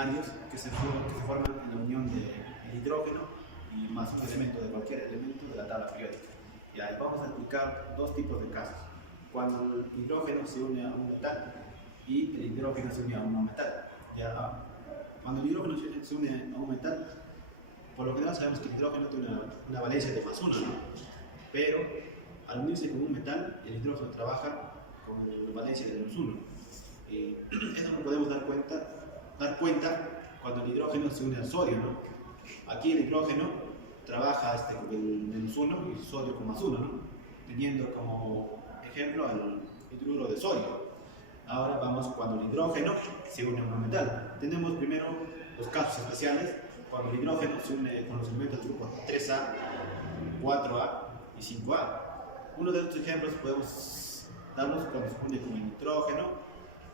binarios que se forman en la unión del hidrógeno y más un elemento de cualquier elemento de la tabla periódica. Y ahí vamos a explicar dos tipos de casos. Cuando el hidrógeno se une a un metal y el hidrógeno se une a un no metal. Cuando el hidrógeno se une a un metal, por lo general sabemos que el hidrógeno tiene una valencia de +1, ¿no? Pero al unirse con un metal, el hidrógeno trabaja con la valencia de -1. Esto nos podemos dar cuenta cuando el hidrógeno se une al sodio, ¿no? Aquí el hidrógeno trabaja con el -1 y el sodio con +1, ¿no? Teniendo como ejemplo el hidruro de sodio. Ahora vamos cuando el hidrógeno se une a un metal. Tenemos primero los casos especiales, cuando el hidrógeno se une con los elementos del grupo 3A, 4A y 5A. Uno de estos ejemplos podemos darlos cuando se une con el nitrógeno,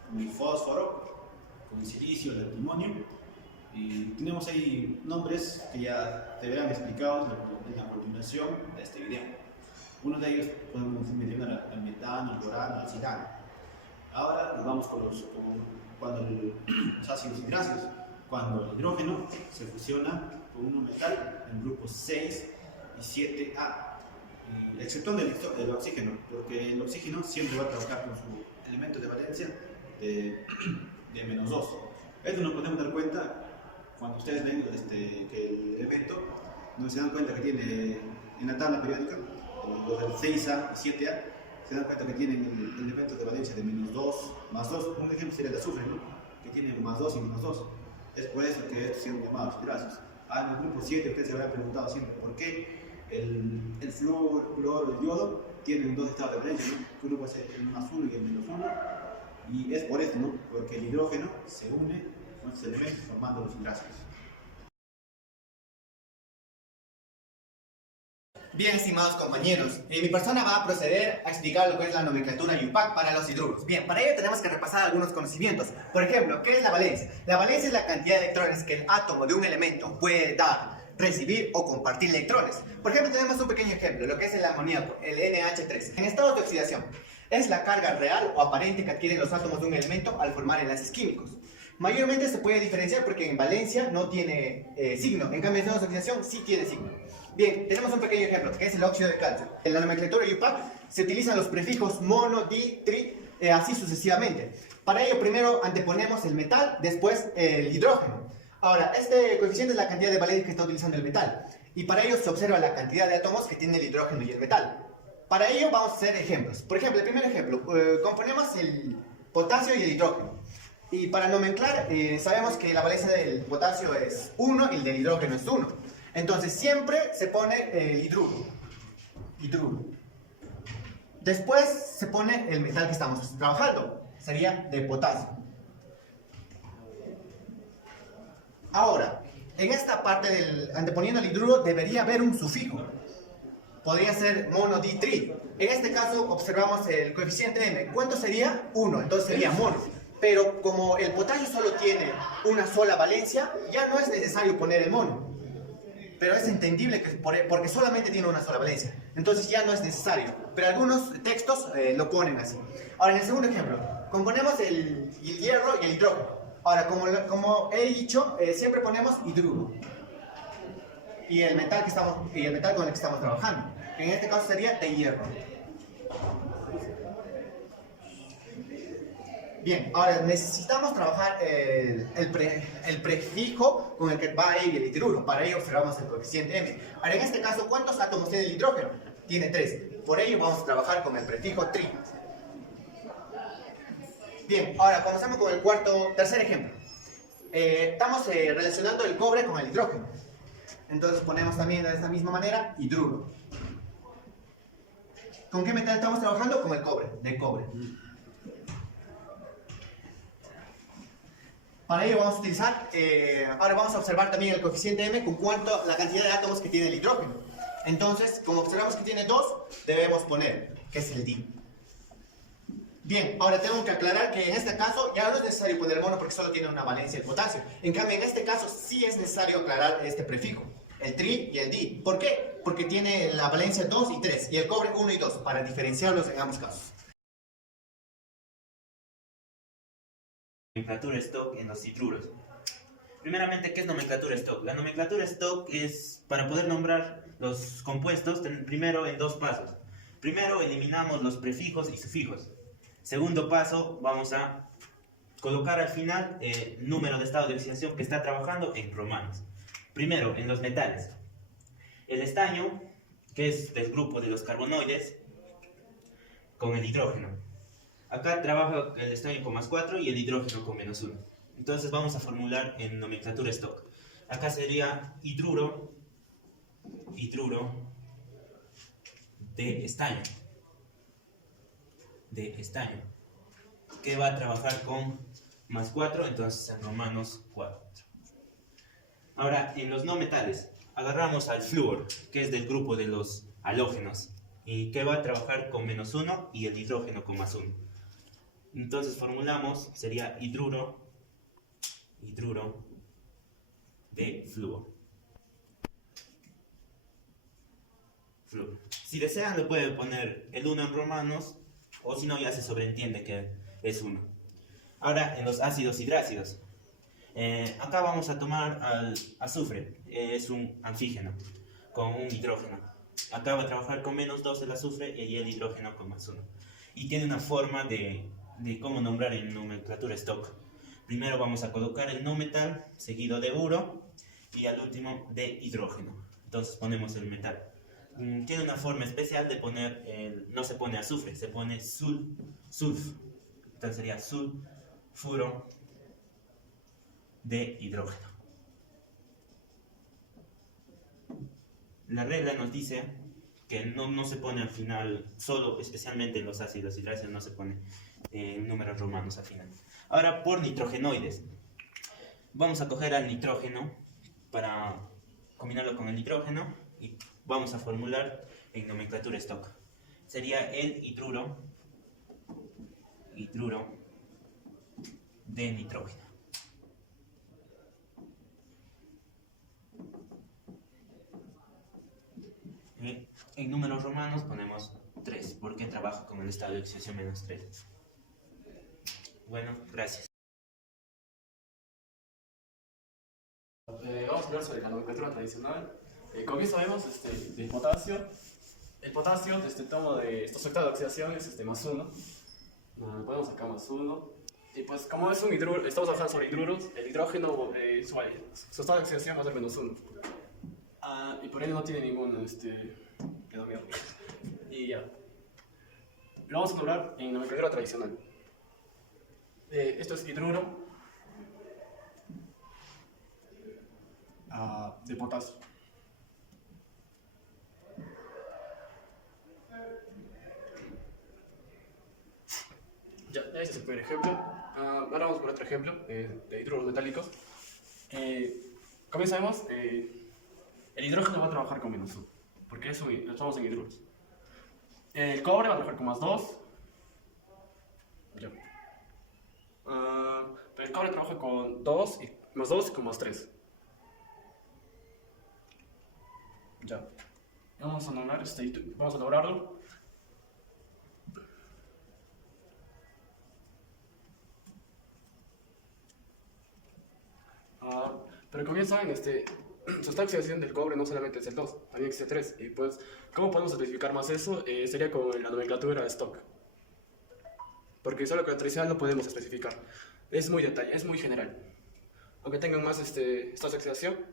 con el fósforo, con el silicio, el antimonio. Y tenemos ahí nombres que ya te verán explicados en la continuación de este video. Uno de ellos podemos mencionar el metano, el borano, el ciano. Ahora nos vamos con los ácidos y grasas. Cuando el hidrógeno se fusiona con un metal en grupos 6 y 7A, excepto del oxígeno, porque el oxígeno siempre va a trabajar con su elemento de valencia de -2. Esto nos podemos dar cuenta cuando ustedes ven que el elemento, no se dan cuenta que tiene en la tabla periódica, los del 6A y 7A, se dan cuenta que tienen el elemento de valencia de -2, +2. Un ejemplo sería el azufre, ¿no? Que tiene +2 y -2. Es por eso que estos son llamados hidratos. En el grupo 7 ustedes se habrán preguntado siempre por qué el flúor, el cloro, el yodo tienen dos estados de valencia, ¿no? Un grupo es el +1 y el -1. Y es por esto, ¿no? Porque el hidrógeno se une con estos elementos formando los hidratos. Bien, estimados compañeros, mi persona va a proceder a explicar lo que es la nomenclatura IUPAC para los hidruros. Bien, para ello tenemos que repasar algunos conocimientos. Por ejemplo, ¿qué es la valencia? La valencia es la cantidad de electrones que el átomo de un elemento puede dar, recibir o compartir electrones. Por ejemplo, tenemos un pequeño ejemplo, lo que es el amoníaco, el NH3. En estados de oxidación, es la carga real o aparente que adquieren los átomos de un elemento al formar enlaces químicos. Mayormente se puede diferenciar porque en valencia no tiene signo, en cambio en estados de oxidación sí tiene signo. Bien, tenemos un pequeño ejemplo, que es el óxido de calcio. En la nomenclatura IUPAC se utilizan los prefijos mono, di, tri, así sucesivamente. Para ello primero anteponemos el metal, después el hidrógeno. Ahora, este coeficiente es la cantidad de valencia que está utilizando el metal. Y para ello se observa la cantidad de átomos que tiene el hidrógeno y el metal. Para ello vamos a hacer ejemplos. Por ejemplo, el primer ejemplo, componemos el potasio y el hidrógeno. Y para nomenclar, sabemos que la valencia del potasio es 1 y el del hidrógeno es 1. Entonces siempre se pone el hidruro. Después se pone el metal que estamos trabajando. Sería de potasio. Ahora, en esta parte del anteponiendo el hidruro debería haber un sufijo. Podría ser mono, di, tri. En este caso observamos el coeficiente m. ¿Cuánto sería? 1. Entonces sería mono. Pero como el potasio solo tiene una sola valencia, ya no es necesario poner el mono. Pero es entendible que porque solamente tiene una sola valencia. Entonces ya no es necesario. Pero algunos textos lo ponen así. Ahora, en el segundo ejemplo, componemos el hierro y el hidrógeno. Ahora, como he dicho, siempre ponemos hidruro. Y el metal con el que estamos trabajando. En este caso sería de hierro. Bien, ahora necesitamos trabajar el prefijo con el que va a ir el hidruro. Para ello observamos el coeficiente m. Ahora, en este caso, ¿cuántos átomos tiene el hidrógeno? Tiene 3. Por ello vamos a trabajar con el prefijo tri. Bien, ahora comenzamos con el tercer ejemplo. Estamos relacionando el cobre con el hidrógeno. Entonces ponemos también de esta misma manera hidruro. ¿Con qué metal estamos trabajando? Con el cobre, de cobre. Para ello vamos a utilizar, ahora vamos a observar también el coeficiente m con la cantidad de átomos que tiene el hidrógeno. Entonces, como observamos que tiene 2, debemos poner, que es el di. Bien, ahora tengo que aclarar que en este caso ya no es necesario poner mono porque solo tiene una valencia el potasio. En cambio, en este caso sí es necesario aclarar este prefijo, el tri y el di. ¿Por qué? Porque tiene la valencia 2 y 3 y el cobre 1 y 2 para diferenciarlos en ambos casos. Temperatura stock en los hidruros. Primeramente, ¿qué es nomenclatura stock? La nomenclatura stock es para poder nombrar los compuestos primero en dos pasos. Primero, eliminamos los prefijos y sufijos. Segundo paso, vamos a colocar al final el número de estado de oxidación que está trabajando en romanos. Primero, en los metales. El estaño, que es del grupo de los carbonoides, con el hidrógeno. Acá trabaja el estaño con +4 y el hidrógeno con -1. Entonces vamos a formular en nomenclatura stock. Acá sería hidruro de estaño. Que va a trabajar con +4, entonces en romanos 4. Ahora, en los no metales, agarramos al flúor, que es del grupo de los halógenos, y que va a trabajar con -1 y el hidrógeno con +1. Entonces formulamos, sería hidruro de flúor. Si desean, le pueden poner el 1 en romanos, o si no, ya se sobreentiende que es 1. Ahora, en los ácidos hidrácidos. Acá vamos a tomar al azufre, es un anfígeno con un hidrógeno. Acá va a trabajar con -2 el azufre y el hidrógeno con +1. Y tiene una forma de cómo nombrar en nomenclatura stock. Primero vamos a colocar el no metal, seguido de uro, y al último de hidrógeno. Entonces ponemos el metal. Tiene una forma especial de poner, no se pone azufre, se pone sulf. Entonces sería sulfuro de hidrógeno. La regla nos dice que no se pone al final, solo especialmente en los ácidos hidráceos no se pone números romanos al final. Ahora por nitrogenoides. Vamos a coger al nitrógeno para combinarlo con el hidrógeno y vamos a formular en nomenclatura stock. Sería el hidruro de nitrógeno. En números romanos ponemos 3, porque trabaja con el estado de oxidación -3. Bueno, gracias. Vamos a hablar sobre la nomenclatura tradicional. Como bien sabemos, del potasio, el potasio, tomo de estos octavos de oxidación es +1. Ponemos acá +1. Y pues, como es un hidruro, estamos trabajando sobre hidruros, el hidrógeno, su estado de oxidación va a ser -1. Y por ello no tiene ningún, predominio. Y ya. Lo vamos a nombrar en nomenclatura tradicional. Esto es hidruro de potasio. Ya, ese es el primer ejemplo. Ahora vamos por otro ejemplo de hidruros metálicos. Como ya sabemos, el hidrógeno va a trabajar con -1, porque estamos en hidruros. El cobre va a trabajar con +2. Ya. Pero el cobre trabaja con +2 y con +3. Ya. Vamos a nombrar vamos a nombrarlo. Pero como bien saben, su estado de oxidación del cobre no solamente es el 2, también existe 3. Y pues, ¿cómo podemos especificar más eso? Sería con la nomenclatura de stock. Porque solo con la tradicional no podemos especificar. Es muy general. Aunque tengan más estados de oxidación,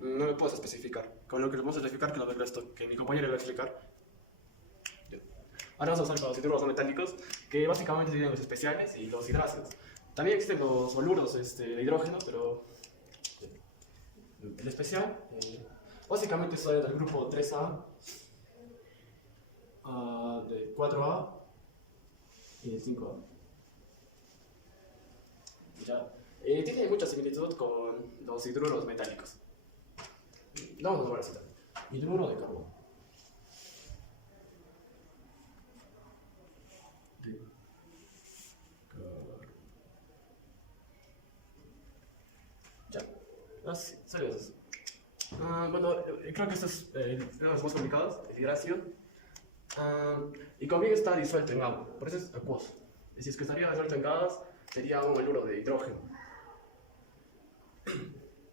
no lo puedo especificar. Con lo que lo vamos a especificar que la nomenclatura de stock, que mi compañero le va a explicar. Ahora vamos a usar los hidruros no metálicos, que básicamente tienen los especiales y los hidráceos. También existen los soluros de hidrógeno, pero el especial básicamente es del grupo 3A, de 4A y de 5A. Ya. Tiene mucha similitud con los hidruros metálicos. Vamos a nombrar así. Hidruro de carbono. Ya. Así, salió eso. Bueno, creo que esto es uno de los más complicados, el hidración. Y como bien está disuelto en agua, por eso es acuoso. Y si es que estaría disuelto en gas, sería un haluro de hidrógeno.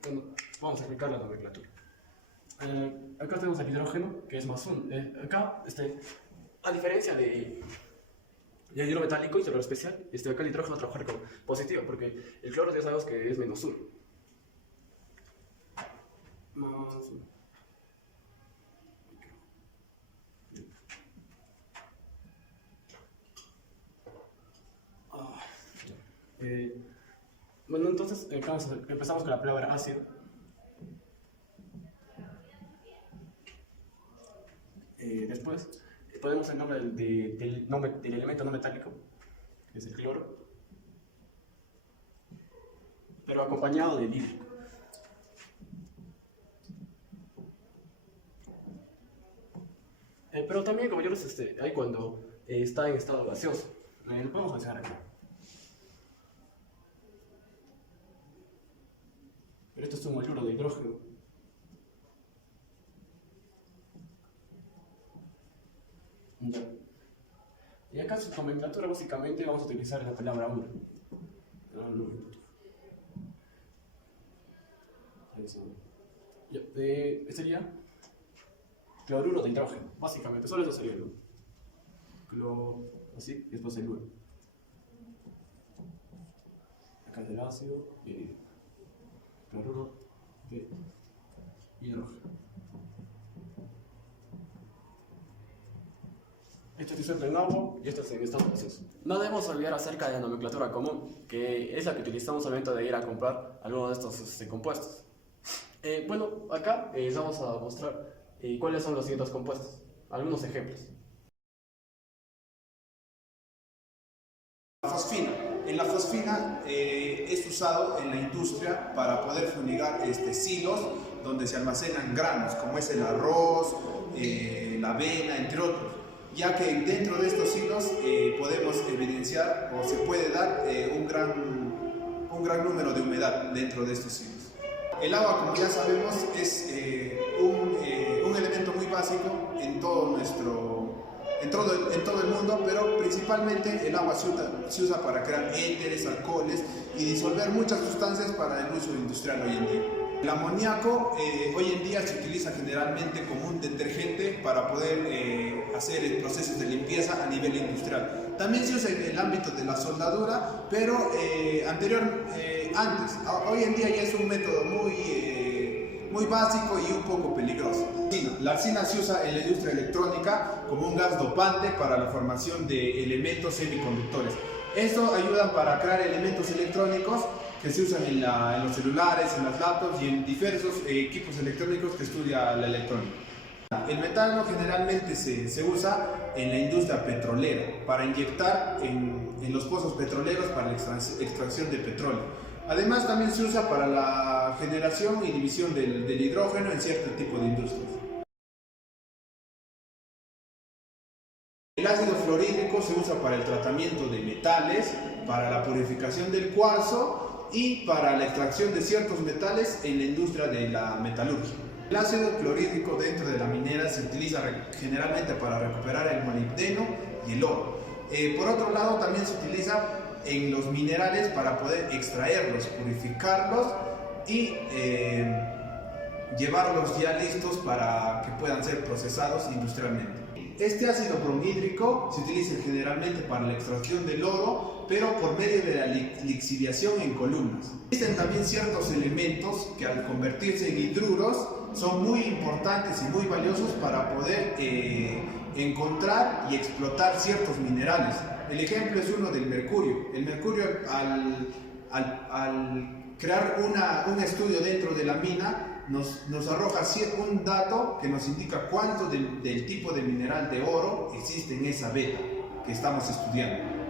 Bueno, vamos a explicar la nomenclatura. Acá tenemos el hidrógeno, que es más 1. Acá, a diferencia del hidrógeno metálico y hidrógeno especial, acá el hidrógeno va a trabajar con positivo, porque el cloro ya sabemos que es menos 1. Más 1. Bueno, entonces empezamos con la palabra ácido. Después ponemos el nombre del elemento no metálico, que es el cloro, pero acompañado del hídrico. Pero también, compañeros, hay cuando está en estado gaseoso. Lo podemos mencionar aquí. Pero esto es un moluro de hidrógeno. Ya. Y acá en su nomenclatura básicamente vamos a utilizar la palabra 1. Sería cloruro de hidrógeno, básicamente, solo eso sería el 1. Así, y después el 1. Acá es el ácido y cloruro de hidrógeno. Esto es disuelto en agua y esto es en estado gaseoso. No debemos olvidar acerca de la nomenclatura común, que es la que utilizamos al momento de ir a comprar alguno de estos compuestos. Bueno, acá les vamos a mostrar cuáles son los siguientes compuestos. Algunos ejemplos. Fosfina. En la fosfina es usado en la industria para poder fumigar silos donde se almacenan granos, como es el arroz, la avena, entre otros, ya que dentro de estos silos podemos evidenciar o se puede dar un gran número de humedad dentro de estos silos. El agua, como ya sabemos, es un elemento muy básico en todo el mundo, pero principalmente el agua se usa para crear éteres, alcoholes y disolver muchas sustancias para el uso industrial hoy en día. El amoníaco hoy en día se utiliza generalmente como un detergente para poder hacer procesos de limpieza a nivel industrial. También se usa en el ámbito de la soldadura, pero antes. Hoy en día ya es un método muy básico y un poco peligroso. La arsina se usa en la industria electrónica como un gas dopante para la formación de elementos semiconductores. Esto ayuda para crear elementos electrónicos que se usan en los celulares, en las laptops y en diversos equipos electrónicos que estudia la electrónica. El metano generalmente se usa en la industria petrolera para inyectar en los pozos petroleros para la extracción de petróleo. Además, también se usa para la generación y división del hidrógeno en cierto tipo de industrias. El ácido fluorhídrico se usa para el tratamiento de metales, para la purificación del cuarzo y para la extracción de ciertos metales en la industria de la metalurgia. El ácido clorhídrico dentro de la minera se utiliza generalmente para recuperar el molibdeno y el oro. Por otro lado, también se utiliza en los minerales para poder extraerlos, purificarlos y llevarlos ya listos para que puedan ser procesados industrialmente. Este ácido bromhídrico se utiliza generalmente para la extracción del oro, pero por medio de la lixiviación en columnas. Existen también ciertos elementos que al convertirse en hidruros son muy importantes y muy valiosos para poder encontrar y explotar ciertos minerales. El ejemplo es uno del mercurio. El mercurio, al crear un estudio dentro de la mina, nos arroja un dato que nos indica cuánto del tipo de mineral de oro existe en esa veta que estamos estudiando.